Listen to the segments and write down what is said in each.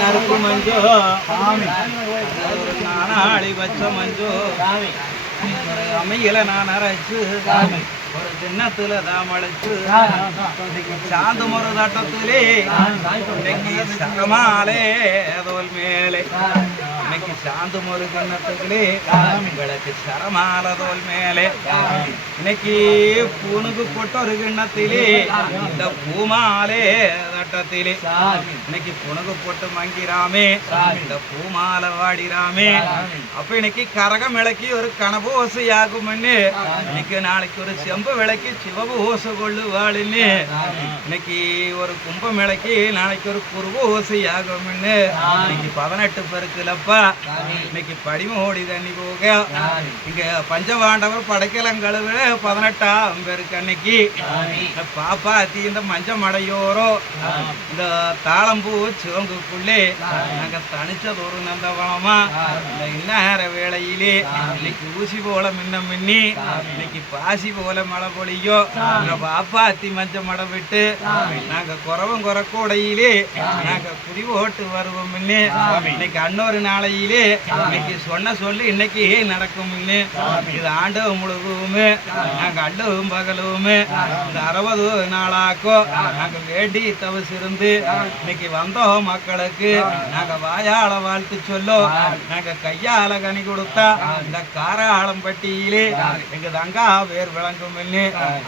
அறுப்பு மஞ்சு நானாளி வச்ச மஞ்சு அமையில நான் அரைச்சு ஒரு சின்னத்துல தாமழைச்சு சாந்து மொரு தட்டத்திலே இன்னைக்கு சகமாலே தோல் மேலே இன்னைக்கு சாந்து மொரு கிண்ணத்துக்குள்ளே விளக்கு சரமால தோல் மேலே இன்னைக்கு பூனுக்கு பொட்டொரு கிண்ணத்திலே இந்த பூமாலே தட்டத்திலே இன்னைக்கு புனுகு பொட்டு மங்கிராமே இந்த பூமால வாடிராமே அப்ப இன்னைக்கு கரகம் விளக்கி ஒரு கனவு ஓசையாகும் இன்னைக்கு நாளைக்கு ஒரு செம்பு விளக்கி சிவப்பு ஓசை கொள்ளுவாளின்னு இன்னைக்கு ஒரு கும்பம் விளக்கி நாளைக்கு ஒரு குருவு ஓசையாகும் இன்னைக்கு 18 பெருக்குலப்பா இன்னைக்கு படிமோடி தண்ணி போக இங்க பஞ்சபாண்டவர் படைக்கலங்கழுவு 18ஆம் பேருக்கு அன்னைக்கு பாப்பாத்தி இந்த மஞ்ச மடையோரோ இந்த தாளம்பூ சிவங்குக்குள்ளே நாங்க தனிச்சது ஒரு நந்தவனமா இந்த இந்நேர வேளையிலே இன்னைக்கு ஊசி போல மின்ன மின்னி இன்னைக்கு பாசி போல மழை பொழியோ பாப்பாத்தி மஞ்ச மடை விட்டு நாங்க குறவும் குறக்கூடையிலே நாங்க குடி ஓட்டு வருவோம் இன்னைக்கு அன்னொரு நாளையிலே இன்னைக்கு சொன்ன சொல்லி இன்னைக்கு நடக்கும் இது ஆண்டு முழுவதுமே நாங்க அண்டவும் பகலுமே இந்த 60 நாளாக்கோ நாங்க வேண்டி தவசிருந்து இன்னைக்கு வந்தோம் மக்களுக்கு நாங்க வாயாள வாழ்த்து சொல்லோ நாங்க கையால கனி கொடுத்தா இந்த காராளம் பட்டியிலே எங்க தங்கா பேர் விளங்கும்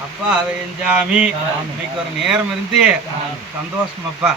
அப்பா வேஞ்சாமி இன்னைக்கு ஒரு நேரம் இருந்து சந்தோஷம் அப்பா.